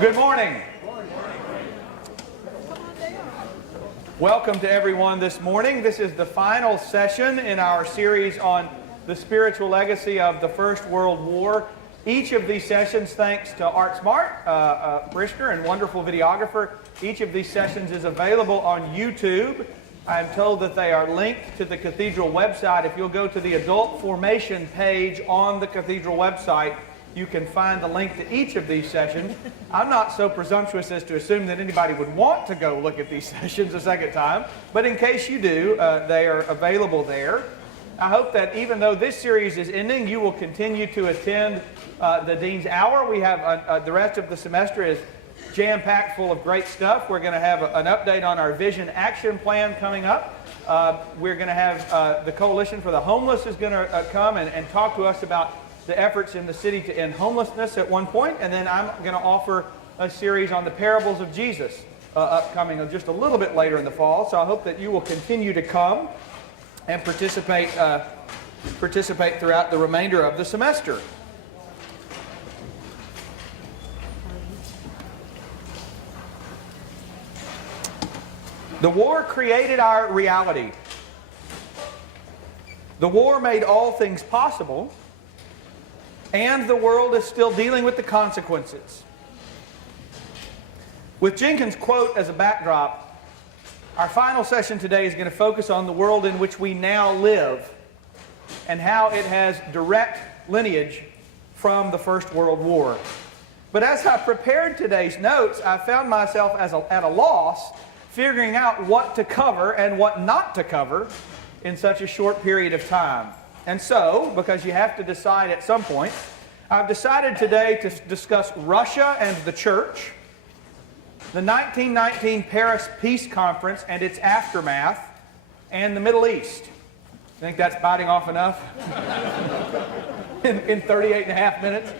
Good morning. Welcome to everyone this morning. This is the final session in our series on the spiritual legacy of the First World War. Each of these sessions, thanks to Art Smart, parishioner and wonderful videographer, each of these sessions is available on YouTube. I'm told that they are linked to the Cathedral website. If you'll go to the Adult Formation page on the Cathedral website, you can find the link to each of these sessions. I'm not so presumptuous as to assume that anybody would want to go look at these sessions a second time, but in case you do, they are available there. I hope that even though this series is ending, you will continue to attend the Dean's Hour. We have the rest of the semester is jam-packed full of great stuff. We're going to have an update on our Vision Action Plan coming up. We're going to have the Coalition for the Homeless is going to come and talk to us about the efforts in the city to end homelessness at one point, and then I'm going to offer a series on the parables of Jesus upcoming just a little bit later in the fall. So I hope that you will continue to come and participate throughout the remainder of the semester. The war created our reality. The war made all things possible, and the world is still dealing with the consequences. With Jenkins' quote as a backdrop, our final session today is going to focus on the world in which we now live and how it has direct lineage from the First World War. But as I prepared today's notes, I found myself at a loss figuring out what to cover and what not to cover in such a short period of time. And so, because you have to decide at some point, I've decided today to discuss Russia and the church, the 1919 Paris Peace Conference and its aftermath, and the Middle East. I think that's biting off enough in 38 and a half minutes.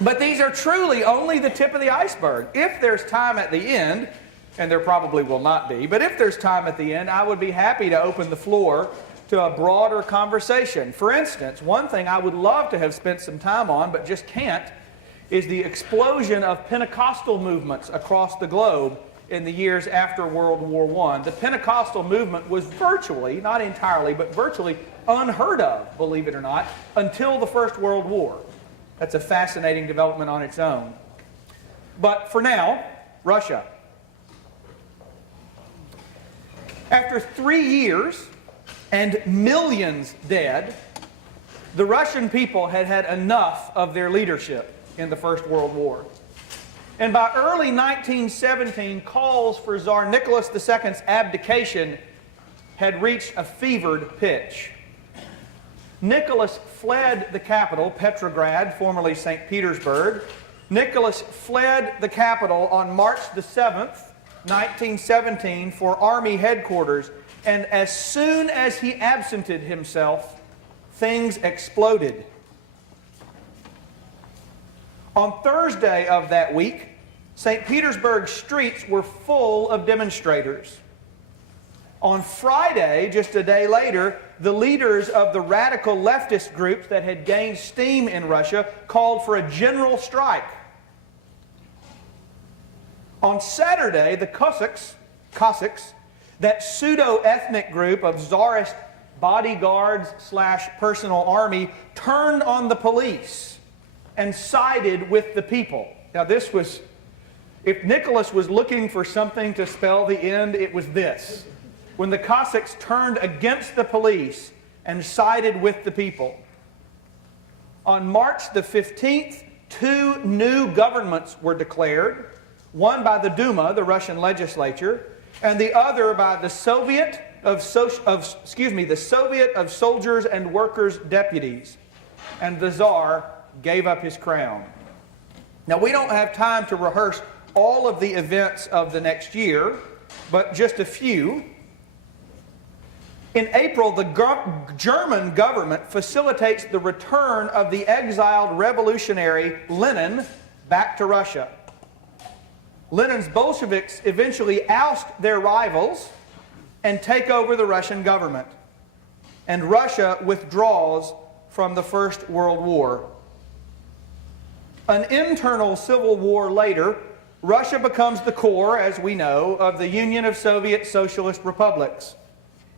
But these are truly only the tip of the iceberg. If there's time at the end, and there probably will not be, but if there's time at the end, I would be happy to open the floor to a broader conversation. For instance, one thing I would love to have spent some time on, but just can't, is the explosion of Pentecostal movements across the globe in the years after World War I. The Pentecostal movement was virtually, not entirely, but virtually unheard of, believe it or not, until the First World War. That's a fascinating development on its own. But for now, Russia. After 3 years and millions dead, the Russian people had had enough of their leadership in the First World War. And by early 1917, calls for Tsar Nicholas II's abdication had reached a fevered pitch. Nicholas fled the capital, Petrograd, formerly St. Petersburg. Nicholas fled the capital on March the 7th, 1917, for Army headquarters, and as soon as he absented himself, things exploded. On Thursday of that week, St. Petersburg streets were full of demonstrators. On Friday, just a day later, the leaders of the radical leftist groups that had gained steam in Russia called for a general strike. On Saturday, the Cossacks, that pseudo-ethnic group of Tsarist bodyguards / personal army, turned on the police and sided with the people. Now this was, if Nicholas was looking for something to spell the end, it was this. When the Cossacks turned against the police and sided with the people. On March the 15th, 2 new governments were declared. One by the Duma, the Russian legislature, and the other by the Soviet of Soldiers and Workers Deputies. And the Tsar gave up his crown. Now, we don't have time to rehearse all of the events of the next year, but just a few. In April, the German government facilitates the return of the exiled revolutionary Lenin back to Russia. Lenin's Bolsheviks eventually oust their rivals and take over the Russian government. And Russia withdraws from the First World War. an internal civil war later, Russia becomes the core, as we know, of the Union of Soviet Socialist Republics.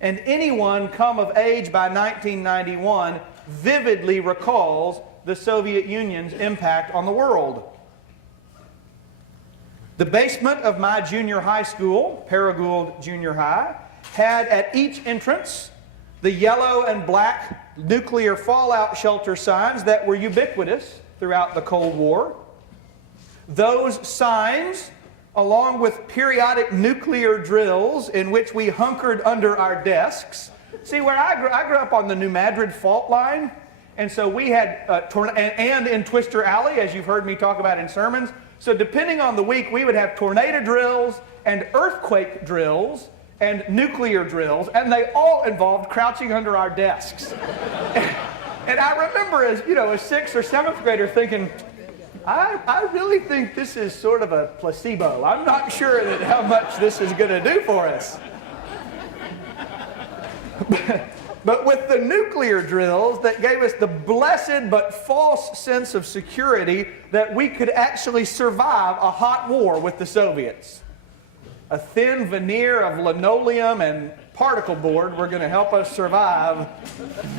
And anyone come of age by 1991 vividly recalls the Soviet Union's impact on the world. The basement of my junior high school, Paragould Junior High, had at each entrance the yellow and black nuclear fallout shelter signs that were ubiquitous throughout the Cold War. Those signs, along with periodic nuclear drills in which we hunkered under our desks. See, where I grew up on the New Madrid fault line, and so we had, and in Twister Alley, as you've heard me talk about in sermons. So depending on the week, we would have tornado drills and earthquake drills and nuclear drills, and they all involved crouching under our desks. And I remember as, a 6th or 7th grader thinking, I really think this is sort of a placebo. I'm not sure that how much this is going to do for us. But with the nuclear drills that gave us the blessed but false sense of security that we could actually survive a hot war with the Soviets. A thin veneer of linoleum and particle board were going to help us survive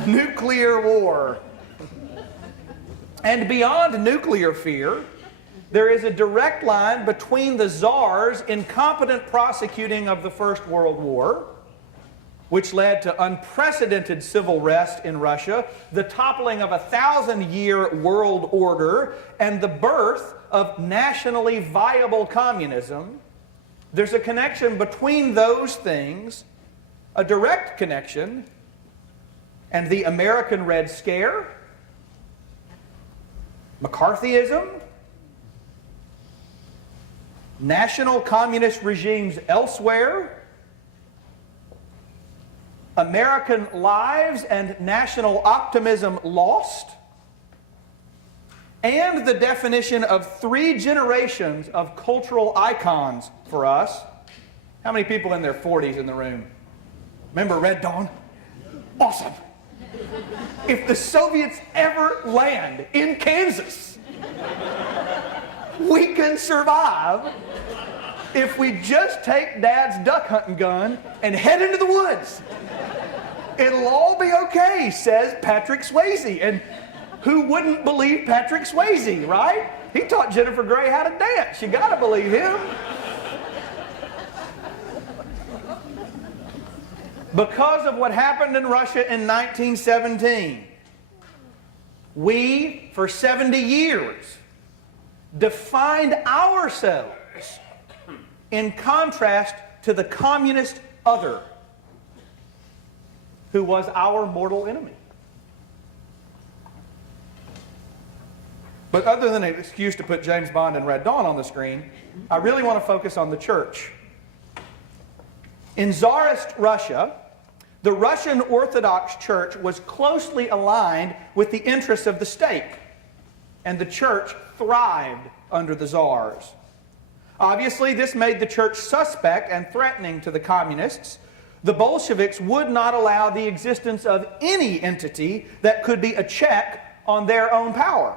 nuclear war. And beyond nuclear fear, there is a direct line between the Tsar's incompetent prosecuting of the First World War, which led to unprecedented civil unrest in Russia, the toppling of a 1,000-year world order, and the birth of nationally viable communism. There's a connection between those things, a direct connection, and the American Red Scare, McCarthyism, national communist regimes elsewhere, American lives and national optimism lost, and the definition of 3 generations of cultural icons for us. How many people in their 40s in the room? Remember Red Dawn? Awesome. If the Soviets ever land in Kansas, we can survive if we just take Dad's duck hunting gun and head into the woods. It'll all be okay, says Patrick Swayze. And who wouldn't believe Patrick Swayze, right? He taught Jennifer Grey how to dance. You gotta believe him. Because of what happened in Russia in 1917, we, for 70 years, defined ourselves in contrast to the communist other, who was our mortal enemy. But other than an excuse to put James Bond and Red Dawn on the screen, I really want to focus on the church. In Tsarist Russia, the Russian Orthodox Church was closely aligned with the interests of the state, and the church thrived under the Tsars. Obviously, this made the church suspect and threatening to the communists. The Bolsheviks would not allow the existence of any entity that could be a check on their own power.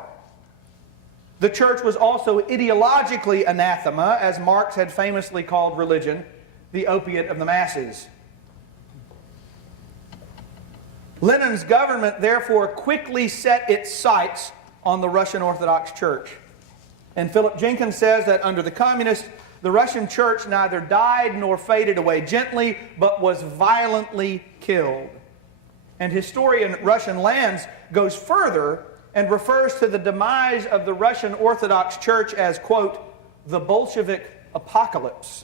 The church was also ideologically anathema, as Marx had famously called religion the opiate of the masses. Lenin's government therefore quickly set its sights on the Russian Orthodox Church. And Philip Jenkins says that under the communists, the Russian church neither died nor faded away gently, but was violently killed. And historian Russian Lands goes further and refers to the demise of the Russian Orthodox Church as, quote, the Bolshevik apocalypse.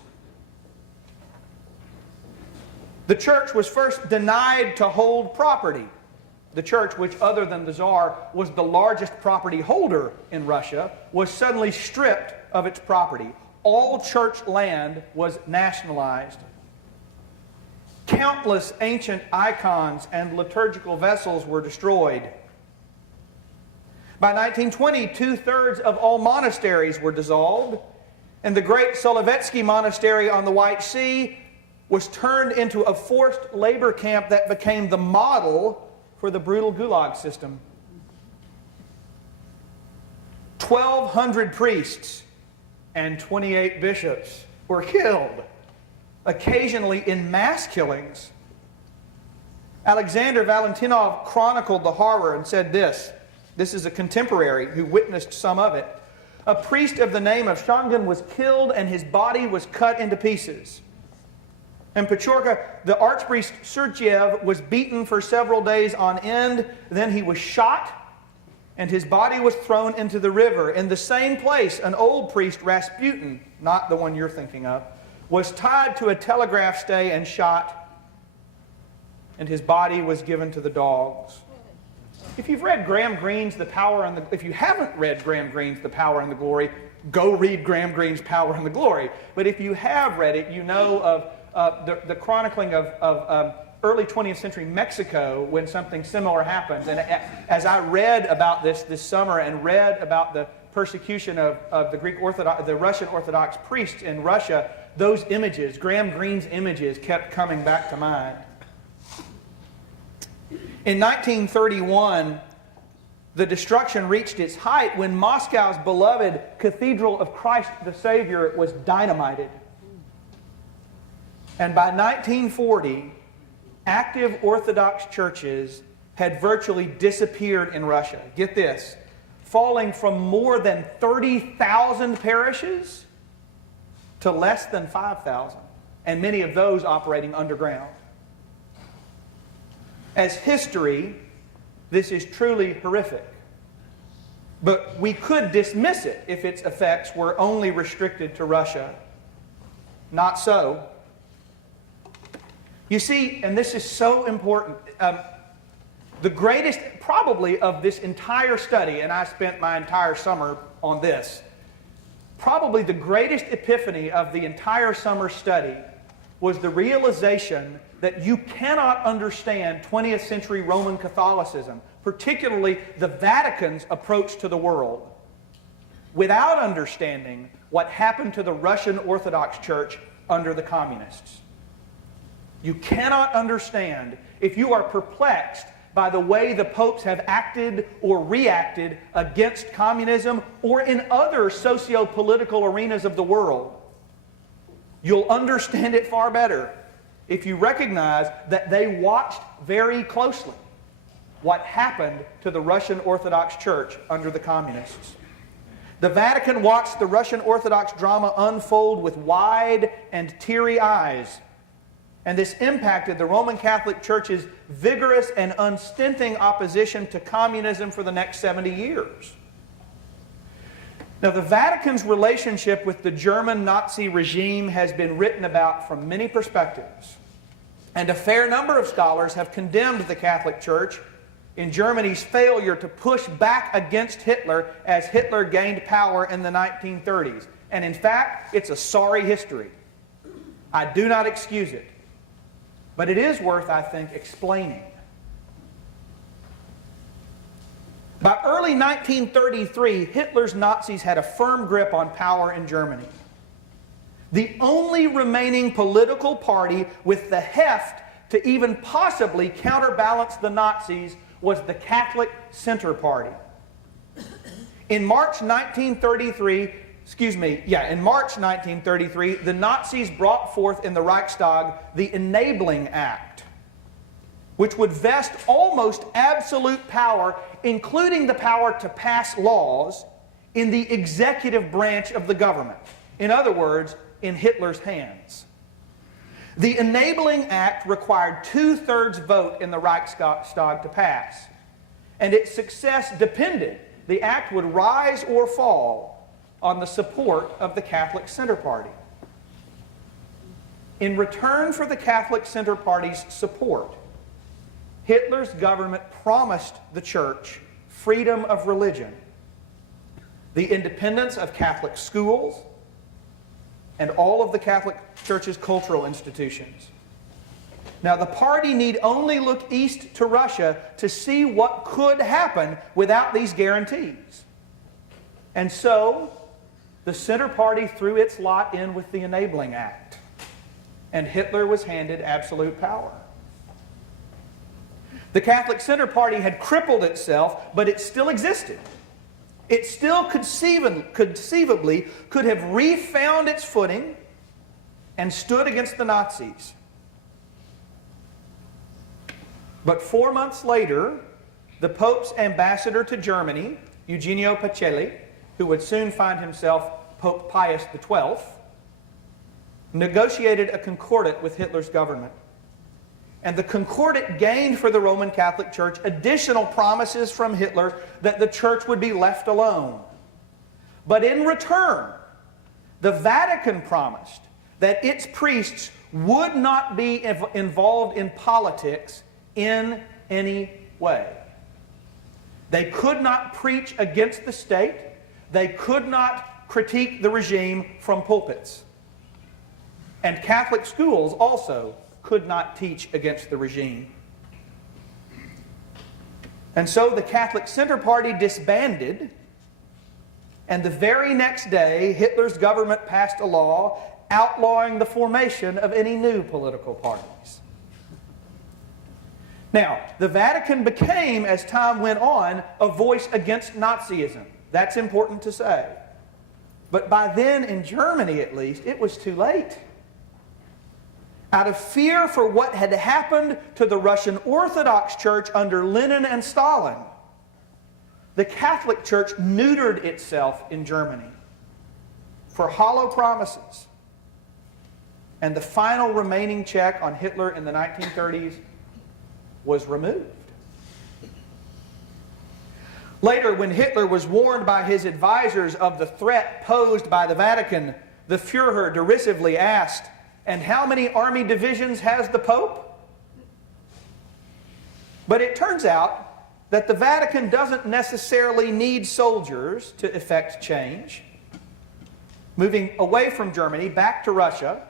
The church was first denied to hold property. The church, which other than the Tsar was the largest property holder in Russia, was suddenly stripped of its property. All church land was nationalized. Countless ancient icons and liturgical vessels were destroyed. By 1920, 2/3 of all monasteries were dissolved, and the great Solovetsky Monastery on the White Sea was turned into a forced labor camp that became the model for the brutal Gulag system. 1,200 priests and 28 bishops were killed, occasionally in mass killings. Alexander Valentinov chronicled the horror and said this. This is a contemporary who witnessed some of it. A priest of the name of Shangan was killed and his body was cut into pieces. In Pechorka, the archpriest Sergiev was beaten for several days on end. Then he was shot and his body was thrown into the river. In the same place, an old priest, Rasputin, not the one you're thinking of, was tied to a telegraph stay and shot, and his body was given to the dogs. If you've read Graham Greene's if you haven't read Graham Greene's The Power and the Glory, go read Graham Greene's Power and the Glory. But if you have read it, you know of the chronicling of early 20th century Mexico when something similar happens. And as I read about this summer and read about the persecution of the Russian Orthodox priests in Russia, those images, Graham Greene's images, kept coming back to mind. In 1931, the destruction reached its height when Moscow's beloved Cathedral of Christ the Savior was dynamited. And by 1940, active Orthodox churches had virtually disappeared in Russia. Get this, falling from more than 30,000 parishes to less than 5,000, and many of those operating underground. As history, this is truly horrific. But we could dismiss it if its effects were only restricted to Russia. Not so. You see, and this is so important, the greatest probably of this entire study, and I spent my entire summer on this, probably the greatest epiphany of the entire summer study was the realization that you cannot understand 20th century Roman Catholicism, particularly the Vatican's approach to the world, without understanding what happened to the Russian Orthodox Church under the communists. You cannot understand if you are perplexed by the way the popes have acted or reacted against communism or in other socio-political arenas of the world. You'll understand it far better if you recognize that they watched very closely what happened to the Russian Orthodox Church under the communists. The Vatican watched the Russian Orthodox drama unfold with wide and teary eyes. And this impacted the Roman Catholic Church's vigorous and unstinting opposition to communism for the next 70 years. Now, the Vatican's relationship with the German Nazi regime has been written about from many perspectives. And a fair number of scholars have condemned the Catholic Church in Germany's failure to push back against Hitler as Hitler gained power in the 1930s. And in fact, it's a sorry history. I do not excuse it. But it is worth, I think, explaining. By early 1933, Hitler's Nazis had a firm grip on power in Germany. The only remaining political party with the heft to even possibly counterbalance the Nazis was the Catholic Center Party. In March 1933, the Nazis brought forth in the Reichstag the Enabling Act, which would vest almost absolute power, including the power to pass laws, in the executive branch of the government. In other words, in Hitler's hands. The Enabling Act required 2/3 vote in the Reichstag to pass, and its success depended. The act would rise or fall on the support of the Catholic Center Party. In return for the Catholic Center Party's support, Hitler's government promised the Church freedom of religion, the independence of Catholic schools, and all of the Catholic Church's cultural institutions. Now, the party need only look east to Russia to see what could happen without these guarantees. And so, the Center Party threw its lot in with the Enabling Act, and Hitler was handed absolute power. The Catholic Center Party had crippled itself, but it still existed. it still conceivably could have refound its footing and stood against the Nazis. But 4 months later, the Pope's ambassador to Germany, Eugenio Pacelli, who would soon find himself Pope Pius XII, negotiated a concordat with Hitler's government. And the concordat gained for the Roman Catholic Church additional promises from Hitler that the Church would be left alone. But in return, the Vatican promised that its priests would not be involved in politics in any way. They could not preach against the state. They could not critique the regime from pulpits. And Catholic schools also could not teach against the regime. And so the Catholic Center Party disbanded, and the very next day, Hitler's government passed a law outlawing the formation of any new political parties. Now, the Vatican became, as time went on, a voice against Nazism. That's important to say. But by then, in Germany at least, it was too late. Out of fear for what had happened to the Russian Orthodox Church under Lenin and Stalin, the Catholic Church neutered itself in Germany for hollow promises. And the final remaining check on Hitler in the 1930s was removed. Later, when Hitler was warned by his advisors of the threat posed by the Vatican, the Führer derisively asked, "And how many army divisions has the Pope?" But it turns out that the Vatican doesn't necessarily need soldiers to effect change. Moving away from Germany, back to Russia,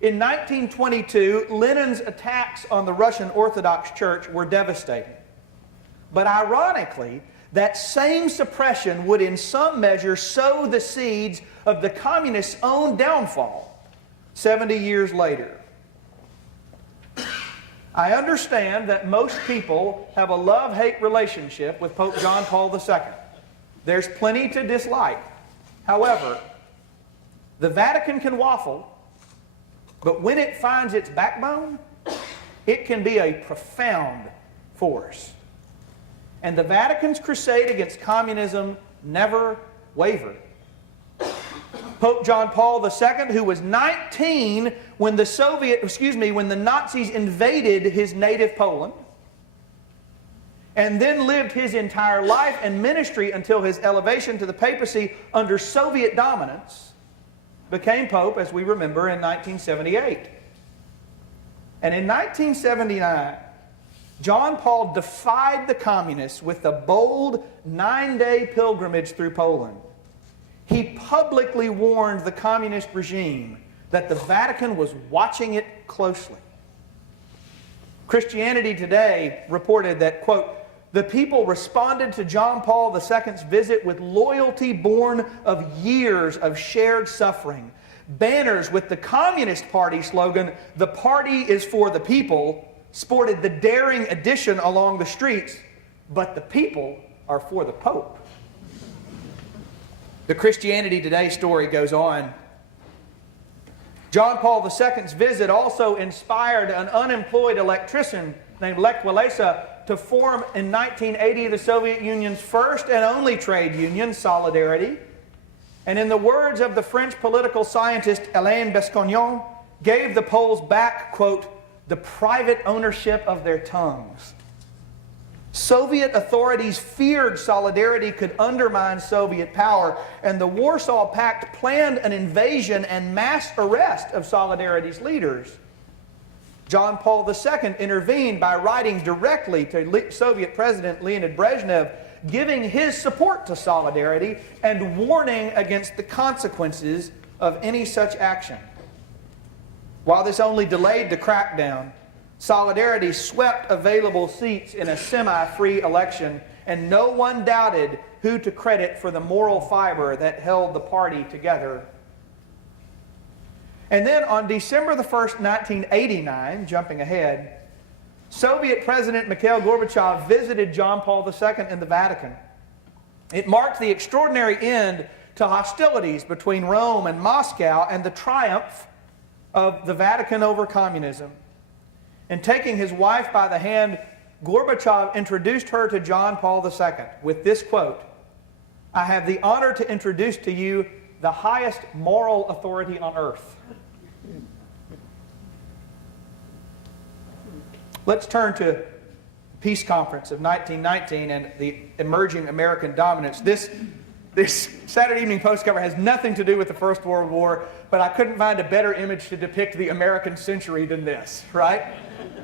in 1922, Lenin's attacks on the Russian Orthodox Church were devastating. But ironically, that same suppression would in some measure sow the seeds of the communists' own downfall 70 years later. I understand that most people have a love-hate relationship with Pope John Paul II. There's plenty to dislike. However, the Vatican can waffle, but when it finds its backbone, it can be a profound force. And the Vatican's crusade against communism never wavered. Pope John Paul II, who was 19 when the Nazis invaded his native Poland, and then lived his entire life and ministry until his elevation to the papacy under Soviet dominance, became Pope, as we remember, in 1978. And in 1979, John Paul defied the communists with a bold 9-day pilgrimage through Poland. He publicly warned the communist regime that the Vatican was watching it closely. Christianity Today reported that, quote, "The people responded to John Paul II's visit with loyalty born of years of shared suffering. Banners with the Communist Party slogan, 'The party is for the people,' sported the daring addition along the streets, 'But the people are for the Pope.'" The Christianity Today story goes on. John Paul II's visit also inspired an unemployed electrician named Lech Walesa to form in 1980 the Soviet Union's first and only trade union, Solidarity. And in the words of the French political scientist Alain Bescognon, gave the Poles back, quote, "the private ownership of their tongues." Soviet authorities feared Solidarity could undermine Soviet power, and the Warsaw Pact planned an invasion and mass arrest of Solidarity's leaders. John Paul II intervened by writing directly to Soviet President Leonid Brezhnev, giving his support to Solidarity and warning against the consequences of any such action. While this only delayed the crackdown, Solidarity swept available seats in a semi-free election, and no one doubted who to credit for the moral fiber that held the party together. And then on December the 1st, 1989, jumping ahead, Soviet President Mikhail Gorbachev visited John Paul II in the Vatican. It marked the extraordinary end to hostilities between Rome and Moscow and the triumph of the Vatican over communism. And taking his wife by the hand, Gorbachev introduced her to John Paul II with this quote, "I have the honor to introduce to you the highest moral authority on earth." Let's turn to Peace Conference of 1919 and the emerging American dominance. This Saturday Evening Post cover has nothing to do with the First World War, but I couldn't find a better image to depict the American century than this, right?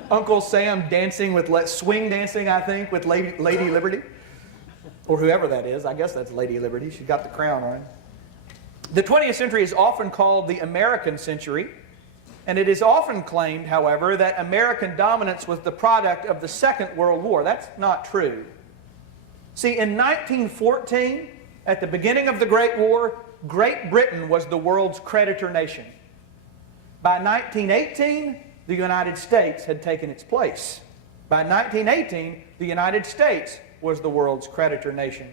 Uncle Sam dancing with, swing dancing, I think, with Lady Liberty. Or whoever that is. I guess that's Lady Liberty. She got the crown on. The 20th century is often called the American century. And it is often claimed, however, that American dominance was the product of the Second World War. That's not true. See, in 1914, at the beginning of the Great War, Great Britain was the world's creditor nation. By 1918, the United States had taken its place. By 1918, the United States was the world's creditor nation.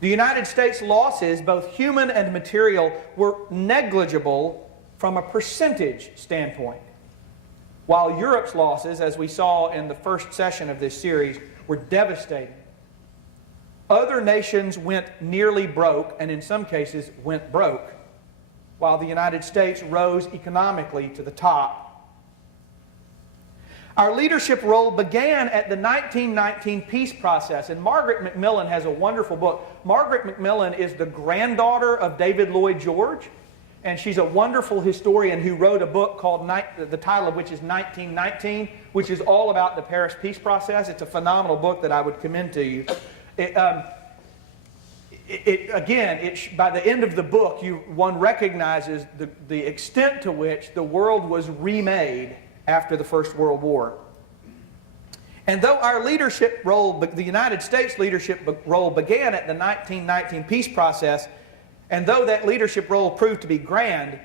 The United States' losses, both human and material, were negligible from a percentage standpoint, while Europe's losses, as we saw in the first session of this series, were devastating. Other nations went nearly broke, and in some cases went broke, while the United States rose economically to the top. Our leadership role began at the 1919 peace process, and Margaret Macmillan has a wonderful book. Margaret Macmillan is the granddaughter of David Lloyd George, and she's a wonderful historian who wrote a book called, the title of which is 1919, which is all about the Paris peace process. It's a phenomenal book that I would commend to you. By the end of the book, one recognizes the extent to which the world was remade after the First World War. And though our leadership role, the United States leadership role began at the 1919 peace process, and though that leadership role proved to be grand,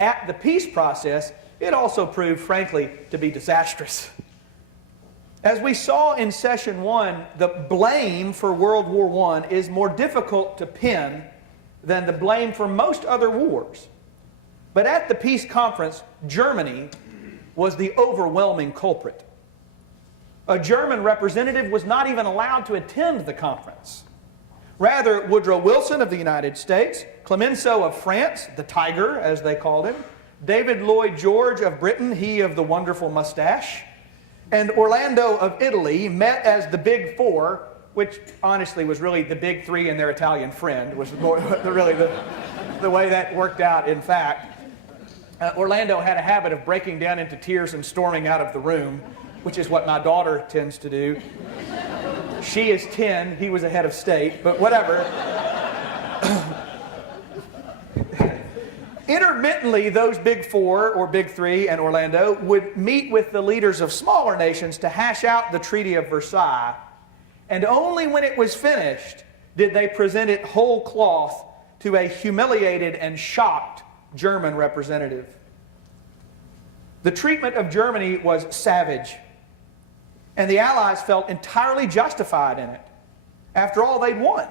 at the peace process, it also proved, frankly, to be disastrous. As we saw in Session 1, the blame for World War I is more difficult to pin than the blame for most other wars. But at the peace conference, Germany was the overwhelming culprit. A German representative was not even allowed to attend the conference. Rather, Woodrow Wilson of the United States, Clemenceau of France, the Tiger as they called him, David Lloyd George of Britain, he of the wonderful mustache, and Orlando of Italy met as the Big Four, which honestly was really the Big Three and their Italian friend, was really the way that worked out in fact. Orlando had a habit of breaking down into tears and storming out of the room, which is what my daughter tends to do. She is 10, he was a head of state, but whatever. Intermittently, those Big Four, or Big Three and Orlando, would meet with the leaders of smaller nations to hash out the Treaty of Versailles. And only when it was finished did they present it whole cloth to a humiliated and shocked German representative. The treatment of Germany was savage, and the Allies felt entirely justified in it. After all, they'd won.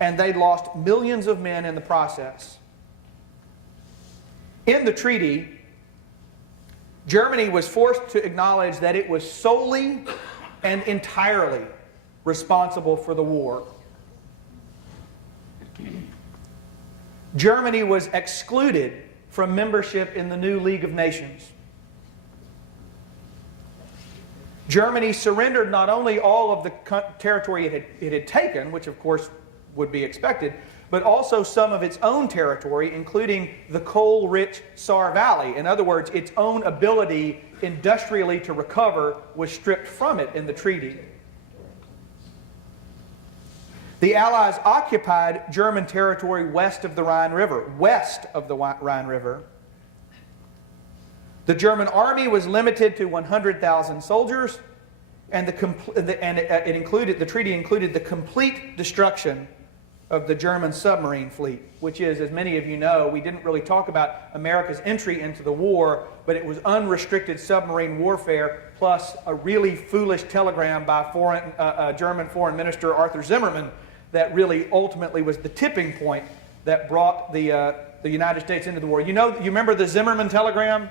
And they'd lost millions of men in the process. In the treaty, Germany was forced to acknowledge that it was solely and entirely responsible for the war. Germany was excluded from membership in the new League of Nations. Germany surrendered not only all of the territory it had taken, which of course would be expected, but also some of its own territory, including the coal-rich Saar Valley. In other words, its own ability industrially to recover was stripped from it in the treaty. The Allies occupied German territory west of the Rhine River. The German army was limited to 100,000 soldiers, and the treaty included the complete destruction of the German submarine fleet, which is, as many of you know, we didn't really talk about America's entry into the war, but it was unrestricted submarine warfare plus a really foolish telegram by German Foreign Minister Arthur Zimmermann that really ultimately was the tipping point that brought the United States into the war. You remember the Zimmermann telegram?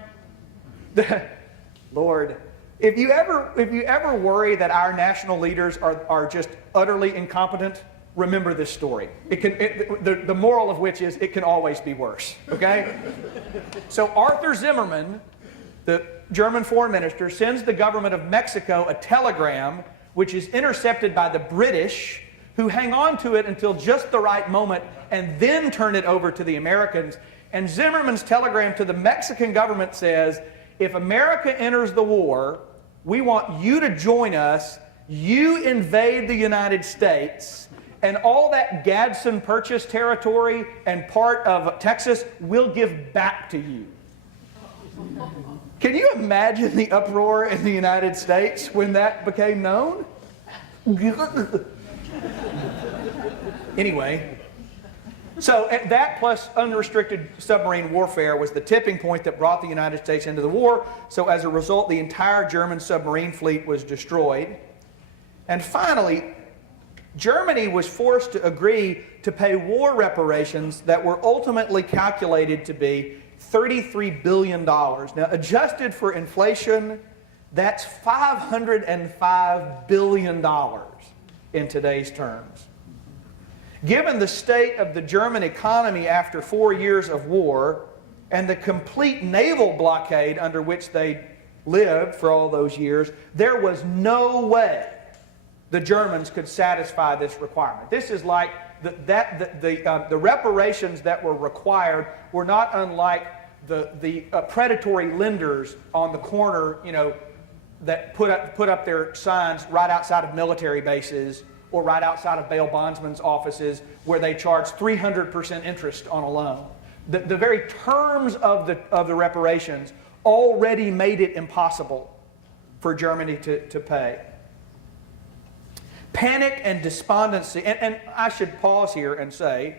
Lord, if you ever worry that our national leaders are just utterly incompetent, remember this story. The moral of which is it can always be worse, okay? So Arthur Zimmermann, the German foreign minister, sends the government of Mexico a telegram which is intercepted by the British, who hang on to it until just the right moment and then turn it over to the Americans. And Zimmermann's telegram to the Mexican government says, if America enters the war, we want you to join us, you invade the United States, and all that Gadsden Purchase territory and part of Texas we'll give back to you. Can you imagine the uproar in the United States when that became known? Anyway, so that plus unrestricted submarine warfare was the tipping point that brought the United States into the war. So as a result, the entire German submarine fleet was destroyed. And finally, Germany was forced to agree to pay war reparations that were ultimately calculated to be $33 billion. Now, adjusted for inflation, that's $505 billion in today's terms. Given the state of the German economy after 4 years of war and the complete naval blockade under which they lived for all those years, there was no way the Germans could satisfy this requirement. This is like the reparations that were required were not unlike the predatory lenders on the corner, that put up their signs right outside of military bases or right outside of bail bondsmen's offices where they charge 300% interest on a loan. The very terms of the reparations already made it impossible for Germany to pay. Panic and despondency, and I should pause here and say,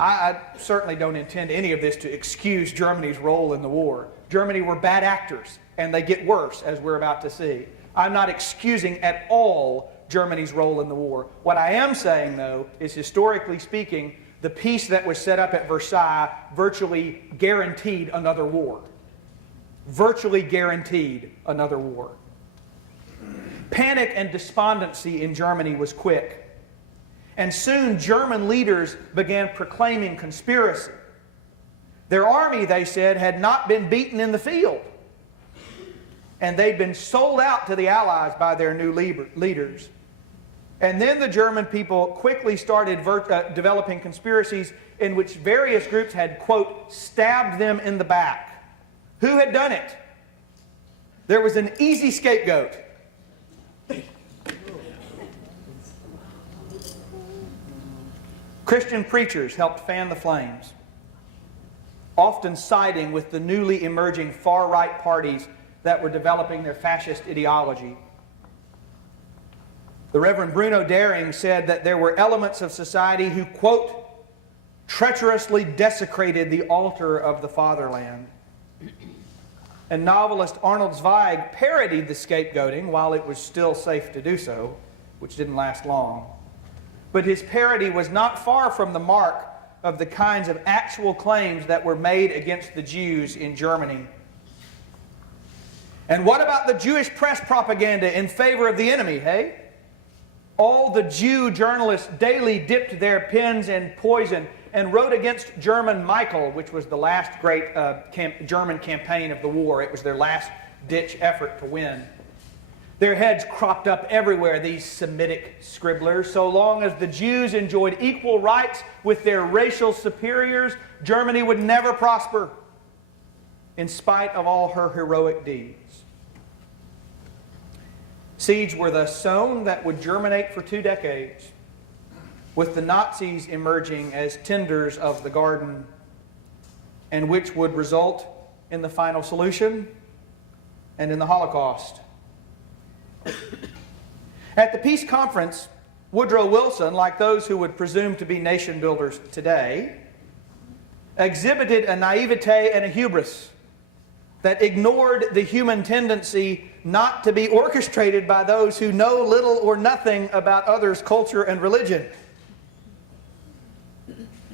I certainly don't intend any of this to excuse Germany's role in the war. Germany were bad actors, and they get worse, as we're about to see. I'm not excusing at all Germany's role in the war. What I am saying, though, is historically speaking, the peace that was set up at Versailles virtually guaranteed another war. Virtually guaranteed another war. Panic and despondency in Germany was quick. And soon German leaders began proclaiming conspiracy. Their army, they said, had not been beaten in the field. And they'd been sold out to the Allies by their new leaders. And then the German people quickly started developing conspiracies in which various groups had, quote, stabbed them in the back. Who had done it? There was an easy scapegoat. Christian preachers helped fan the flames, often siding with the newly emerging far-right parties that were developing their fascist ideology. The Reverend Bruno Daring said that there were elements of society who, quote, treacherously desecrated the altar of the fatherland. And novelist Arnold Zweig parodied the scapegoating while it was still safe to do so, which didn't last long. But his parody was not far from the mark of the kinds of actual claims that were made against the Jews in Germany. And what about the Jewish press propaganda in favor of the enemy, hey? All the Jew journalists daily dipped their pens in poison and wrote against German Michael, which was the last great German campaign of the war. It was their last-ditch effort to win. Their heads cropped up everywhere, these Semitic scribblers. So long as the Jews enjoyed equal rights with their racial superiors, Germany would never prosper, in spite of all her heroic deeds. Seeds were thus sown that would germinate for 2 decades, with the Nazis emerging as tenders of the garden, and which would result in the final solution and in the Holocaust. At the peace conference Woodrow Wilson, like those who would presume to be nation builders today, exhibited a naivete and a hubris that ignored the human tendency not to be orchestrated by those who know little or nothing about others' culture and religion.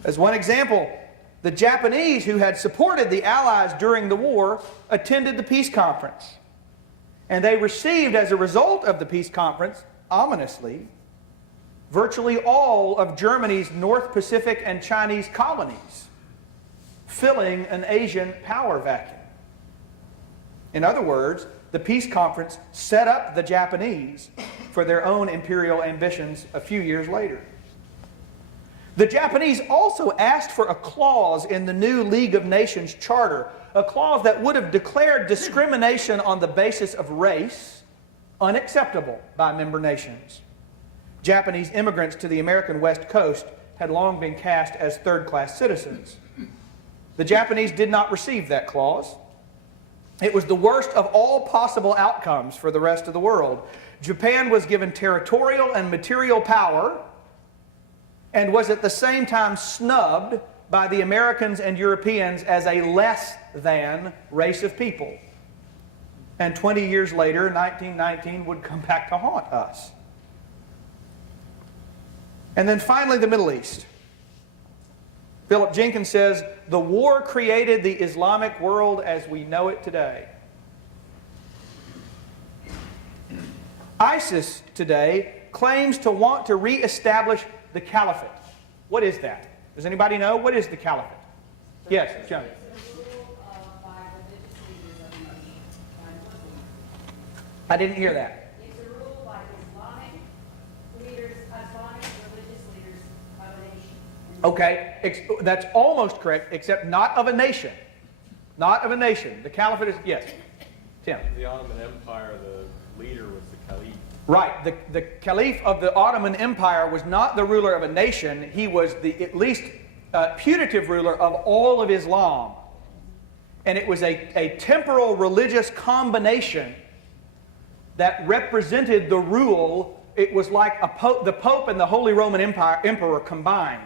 As one example, the Japanese, who had supported the Allies during the war, attended the peace conference. And they received, as a result of the peace conference, ominously, virtually all of Germany's North Pacific and Chinese colonies, filling an Asian power vacuum. In other words, the peace conference set up the Japanese for their own imperial ambitions a few years later. The Japanese also asked for a clause in the new League of Nations Charter, a clause that would have declared discrimination on the basis of race unacceptable by member nations. Japanese immigrants to the American West Coast had long been cast as third-class citizens. The Japanese did not receive that clause. It was the worst of all possible outcomes for the rest of the world. Japan was given territorial and material power and was at the same time snubbed by the Americans and Europeans as a less than race of people. And 20 years later, 1919, would come back to haunt us. And then finally, the Middle East. Philip Jenkins says, the war created the Islamic world as we know it today. ISIS today claims to want to reestablish the caliphate. What is that? Does anybody know? What is the caliphate? Yes, John. I didn't hear that. It's a rule by Islamic leaders, Islamic religious leaders of a nation. Okay, that's almost correct, except not of a nation. Not of a nation. The caliphate is, yes. Tim. The Ottoman Empire, the leader was the caliph. Right. The caliph of the Ottoman Empire was not the ruler of a nation. He was the at least putative ruler of all of Islam. And it was a temporal religious combination that represented the rule. It was like the Pope and the Holy Roman Emperor combined.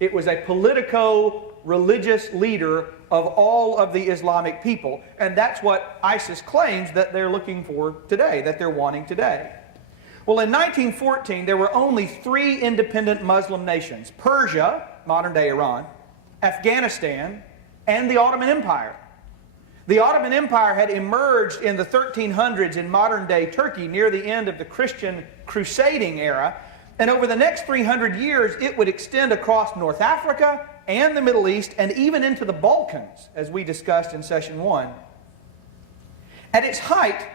It was a politico-religious leader of all of the Islamic people. And that's what ISIS claims that they're looking for today, that they're wanting today. Well, in 1914, there were only 3 independent Muslim nations: Persia, modern-day Iran, Afghanistan, and the Ottoman Empire. The Ottoman Empire had emerged in the 1300s in modern-day Turkey near the end of the Christian crusading era. And over the next 300 years, it would extend across North Africa and the Middle East and even into the Balkans, as we discussed in session 1. At its height,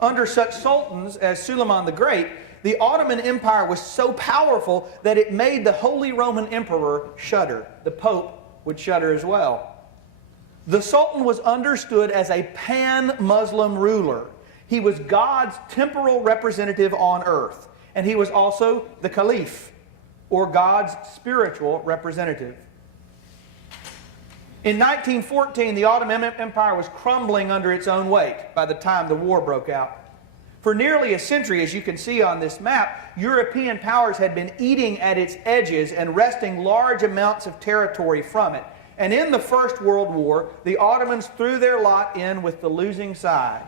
under such sultans as Suleiman the Great, the Ottoman Empire was so powerful that it made the Holy Roman Emperor shudder. The Pope would shudder as well. The Sultan was understood as a pan-Muslim ruler. He was God's temporal representative on earth. And he was also the Caliph, or God's spiritual representative. In 1914, the Ottoman Empire was crumbling under its own weight by the time the war broke out. For nearly a century, as you can see on this map, European powers had been eating at its edges and wresting large amounts of territory from it. And in the First World War, the Ottomans threw their lot in with the losing side.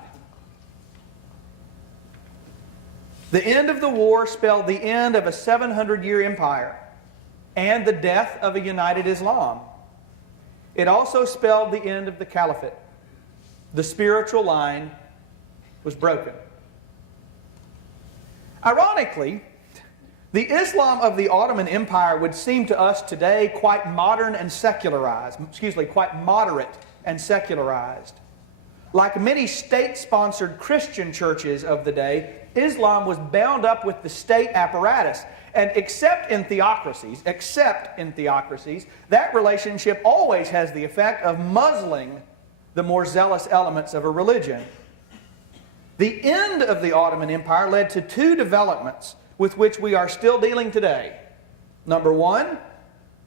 The end of the war spelled the end of a 700-year empire and the death of a united Islam. It also spelled the end of the caliphate. The spiritual line was broken. Ironically, the Islam of the Ottoman Empire would seem to us today quite modern and secularized, quite moderate and secularized. Like many state-sponsored Christian churches of the day, Islam was bound up with the state apparatus. And except in theocracies, that relationship always has the effect of muzzling the more zealous elements of a religion. The end of the Ottoman Empire led to 2 developments with which we are still dealing today. Number 1,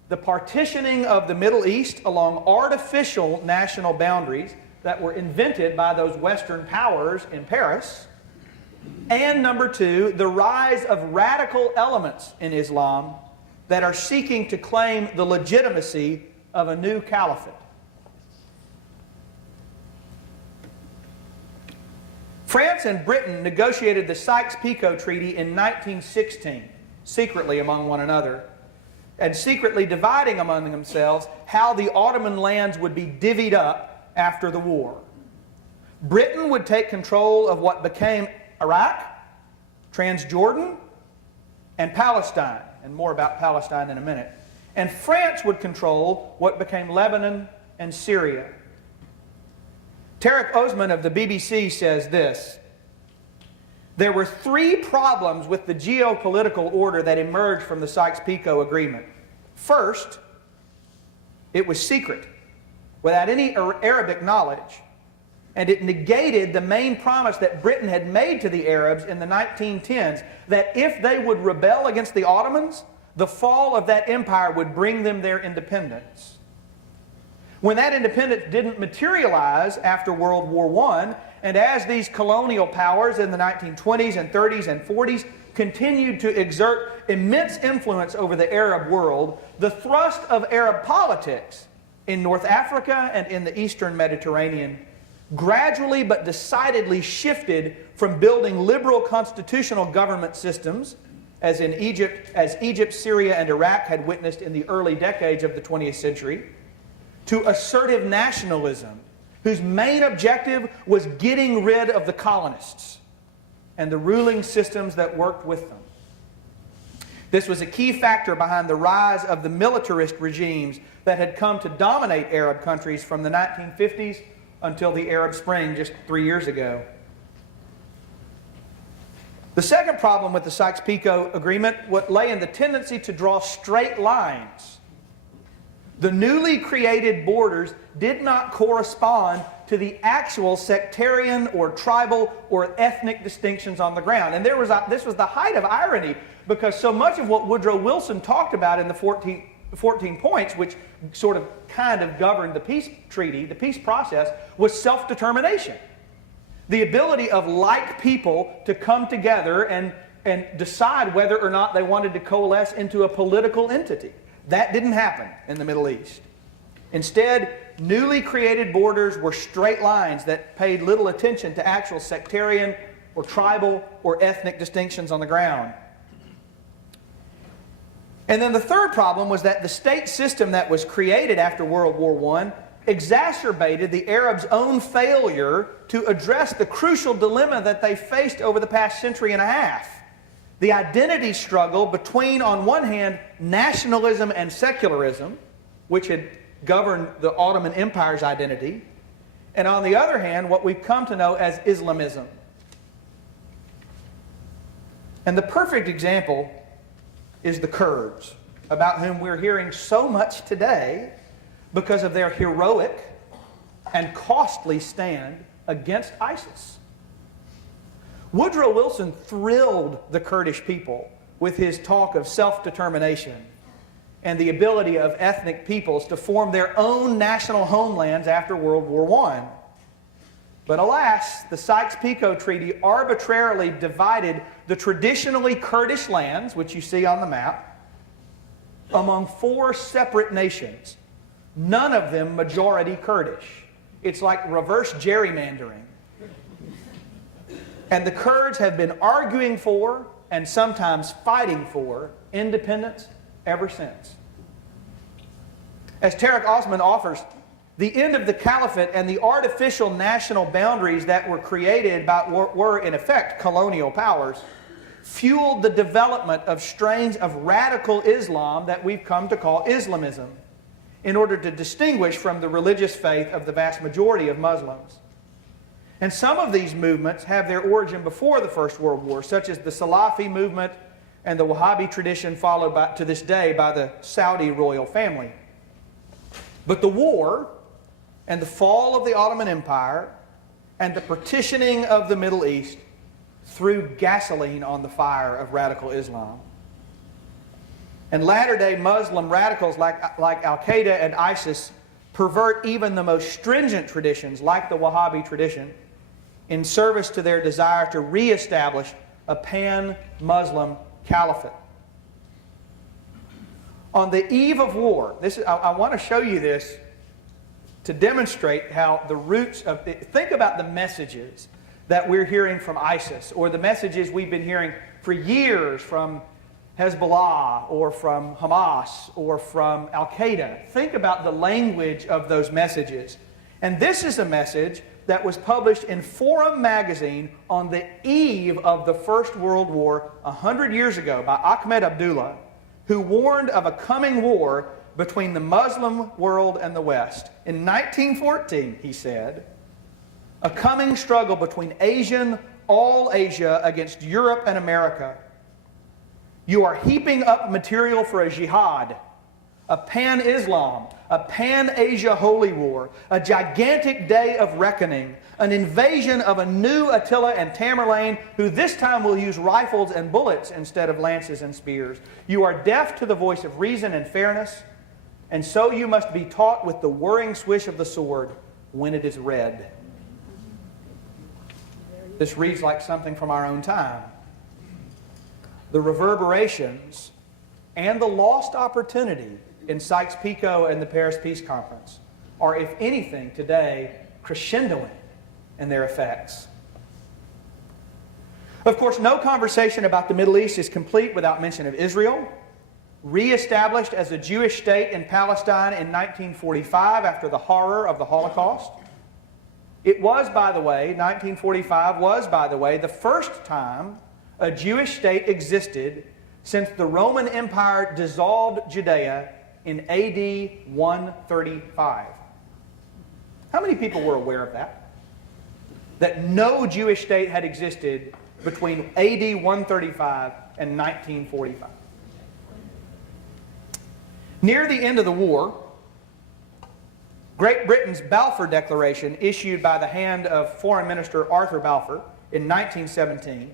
the partitioning of the Middle East along artificial national boundaries that were invented by those Western powers in Paris. And number two, the rise of radical elements in Islam that are seeking to claim the legitimacy of a new caliphate. France and Britain negotiated the Sykes-Picot Treaty in 1916, secretly among one another, and secretly dividing among themselves how the Ottoman lands would be divvied up after the war. Britain would take control of what became Iraq, Transjordan, and Palestine, and more about Palestine in a minute. And France would control what became Lebanon and Syria. Tarek Osman of the BBC says this: there were three problems with the geopolitical order that emerged from the Sykes-Picot Agreement. First, it was secret, without any Arabic knowledge, and it negated the main promise that Britain had made to the Arabs in the 1910s, that if they would rebel against the Ottomans, the fall of that empire would bring them their independence. When that independence didn't materialize after World War I, and as these colonial powers in the 1920s and 30s and 40s continued to exert immense influence over the Arab world, the thrust of Arab politics in North Africa and in the Eastern Mediterranean gradually but decidedly shifted from building liberal constitutional government systems, as Egypt, Syria, and Iraq had witnessed in the early decades of the 20th century, to assertive nationalism, whose main objective was getting rid of the colonists and the ruling systems that worked with them. This was a key factor behind the rise of the militarist regimes that had come to dominate Arab countries from the 1950s until the Arab Spring just 3 years ago. The second problem with the Sykes-Picot Agreement lay in the tendency to draw straight lines. The newly created borders did not correspond to the actual sectarian or tribal or ethnic distinctions on the ground. And this was the height of irony, because so much of what Woodrow Wilson talked about in the 14 points, which sort of kind of governed the peace treaty, the peace process, was self-determination. The ability of like people to come together and decide whether or not they wanted to coalesce into a political entity. That didn't happen in the Middle East. Instead, newly created borders were straight lines that paid little attention to actual sectarian or tribal or ethnic distinctions on the ground. And then the third problem was that the state system that was created after World War I exacerbated the Arabs' own failure to address the crucial dilemma that they faced over the past century and a half. The identity struggle between, on one hand, nationalism and secularism, which had governed the Ottoman Empire's identity, and on the other hand, what we've come to know as Islamism. And the perfect example is the Kurds, about whom we're hearing so much today because of their heroic and costly stand against ISIS. Woodrow Wilson thrilled the Kurdish people with his talk of self-determination and the ability of ethnic peoples to form their own national homelands after World War I. But alas, the Sykes-Picot Treaty arbitrarily divided the traditionally Kurdish lands, which you see on the map, among 4 separate nations, none of them majority Kurdish. It's like reverse gerrymandering. And the Kurds have been arguing for, and sometimes fighting for, independence ever since. As Tarek Osman offers, the end of the caliphate and the artificial national boundaries that were created by what were, in effect, colonial powers, fueled the development of strains of radical Islam that we've come to call Islamism, in order to distinguish from the religious faith of the vast majority of Muslims. And some of these movements have their origin before the First World War, such as the Salafi movement and the Wahhabi tradition followed to this day by the Saudi royal family. But the war and the fall of the Ottoman Empire and the partitioning of the Middle East threw gasoline on the fire of radical Islam. And latter-day Muslim radicals like Al-Qaeda and ISIS pervert even the most stringent traditions, like the Wahhabi tradition, in service to their desire to reestablish a pan-Muslim caliphate. On the eve of war, I want to show you this to demonstrate how the roots of... Think about the messages that we're hearing from ISIS, or the messages we've been hearing for years from Hezbollah, or from Hamas, or from Al-Qaeda. Think about the language of those messages. And this is a message that was published in Forum magazine on the eve of the First World War 100 years ago by Ahmed Abdullah, who warned of a coming war between the Muslim world and the West. In 1914, he said, a coming struggle between all Asia against Europe and America. You are heaping up material for a jihad, a pan-Islam, a pan-Asia holy war, a gigantic day of reckoning, an invasion of a new Attila and Tamerlane, who this time will use rifles and bullets instead of lances and spears. You are deaf to the voice of reason and fairness, and so you must be taught with the whirring swish of the sword when it is read. This reads like something from our own time. The reverberations and the lost opportunity in Sykes-Picot and the Paris Peace Conference are, if anything, today crescendoing in their effects. Of course, no conversation about the Middle East is complete without mention of Israel, reestablished as a Jewish state in Palestine in 1945 after the horror of the Holocaust. It was, by the way, 1945 was, by the way, the first time a Jewish state existed since the Roman Empire dissolved Judea in AD 135. How many people were aware of that? That no Jewish state had existed between AD 135 and 1945. Near the end of the war, Great Britain's Balfour Declaration, issued by the hand of Foreign Minister Arthur Balfour in 1917,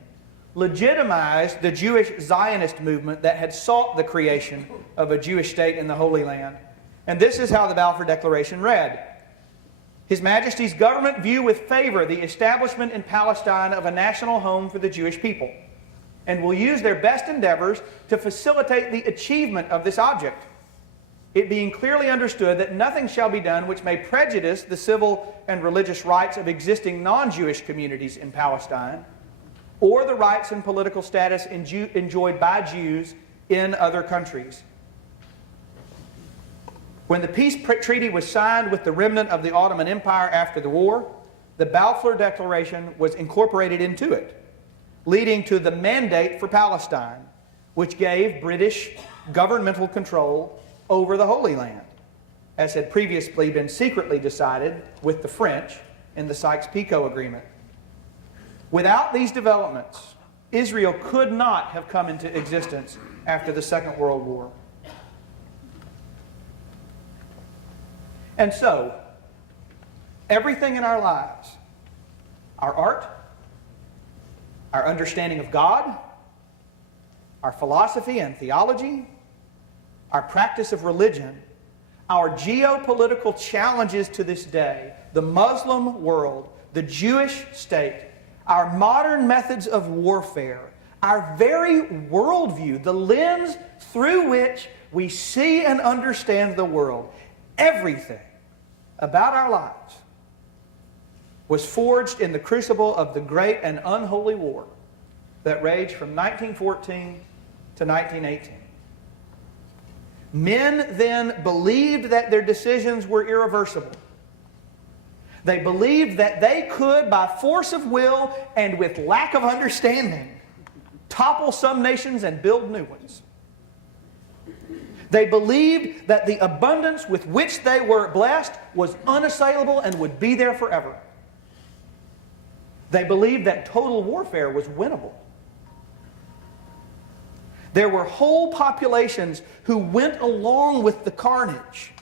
legitimized the Jewish Zionist movement that had sought the creation of a Jewish state in the Holy Land. And this is how the Balfour Declaration read. His Majesty's government view with favor the establishment in Palestine of a national home for the Jewish people, and will use their best endeavors to facilitate the achievement of this object, it being clearly understood that nothing shall be done which may prejudice the civil and religious rights of existing non-Jewish communities in Palestine, or the rights and political status enjoyed by Jews in other countries. When the peace treaty was signed with the remnant of the Ottoman Empire after the war, the Balfour Declaration was incorporated into it, leading to the Mandate for Palestine, which gave British governmental control over the Holy Land, as had previously been secretly decided with the French in the Sykes-Picot Agreement. Without these developments, Israel could not have come into existence after the Second World War. And so, everything in our lives, our art, our understanding of God, our philosophy and theology, our practice of religion, our geopolitical challenges to this day, the Muslim world, the Jewish state, our modern methods of warfare, our very worldview, the lens through which we see and understand the world, everything about our lives was forged in the crucible of the great and unholy war that raged from 1914 to 1918. Men then believed that their decisions were irreversible. They believed that they could, by force of will and with lack of understanding, topple some nations and build new ones. They believed that the abundance with which they were blessed was unassailable and would be there forever. They believed that total warfare was winnable. There were whole populations who went along with the carnage,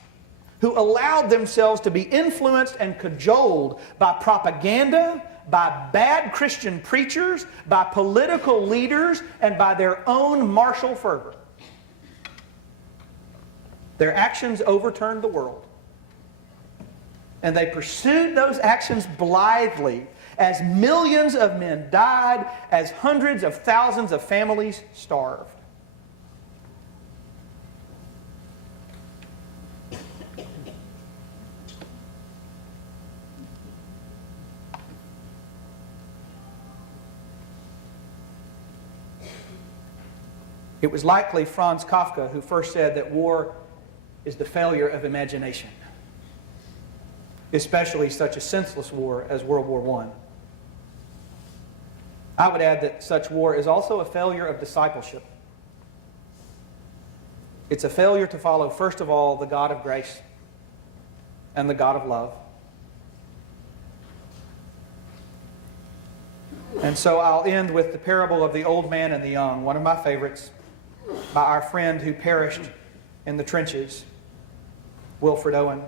who allowed themselves to be influenced and cajoled by propaganda, by bad Christian preachers, by political leaders, and by their own martial fervor. Their actions overturned the world. And they pursued those actions blithely as millions of men died, as hundreds of thousands of families starved. It was likely Franz Kafka who first said that war is the failure of imagination, especially such a senseless war as World War I would add that such war is also a failure of discipleship. It's a failure to follow, first of all, the God of grace and the God of love. And so I'll end with the parable of the old man and the young, one of my favorites, by our friend who perished in the trenches, Wilfred Owen.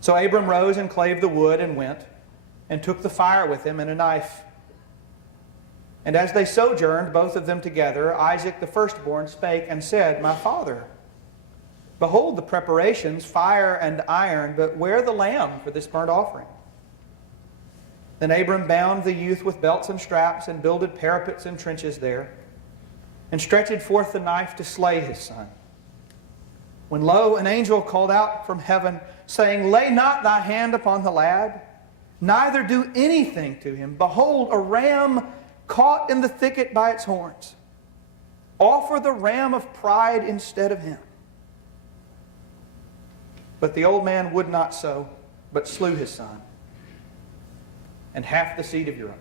So Abram rose and clave the wood and went, and took the fire with him and a knife. And as they sojourned, both of them together, Isaac the firstborn spake and said, My father, behold the preparations, fire and iron, but where the lamb for this burnt offering? Then Abram bound the youth with belts and straps, and builded parapets and trenches there, and stretched forth the knife to slay his son. When lo, an angel called out from heaven, saying, Lay not thy hand upon the lad, neither do anything to him. Behold, a ram caught in the thicket by its horns. Offer the ram of pride instead of him. But the old man would not so, but slew his son, and half the seed of Europe,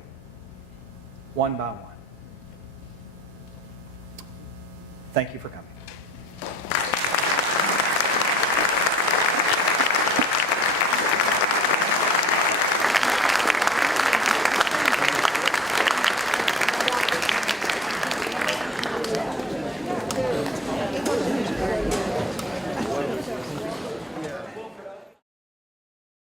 one by one. Thank you for coming.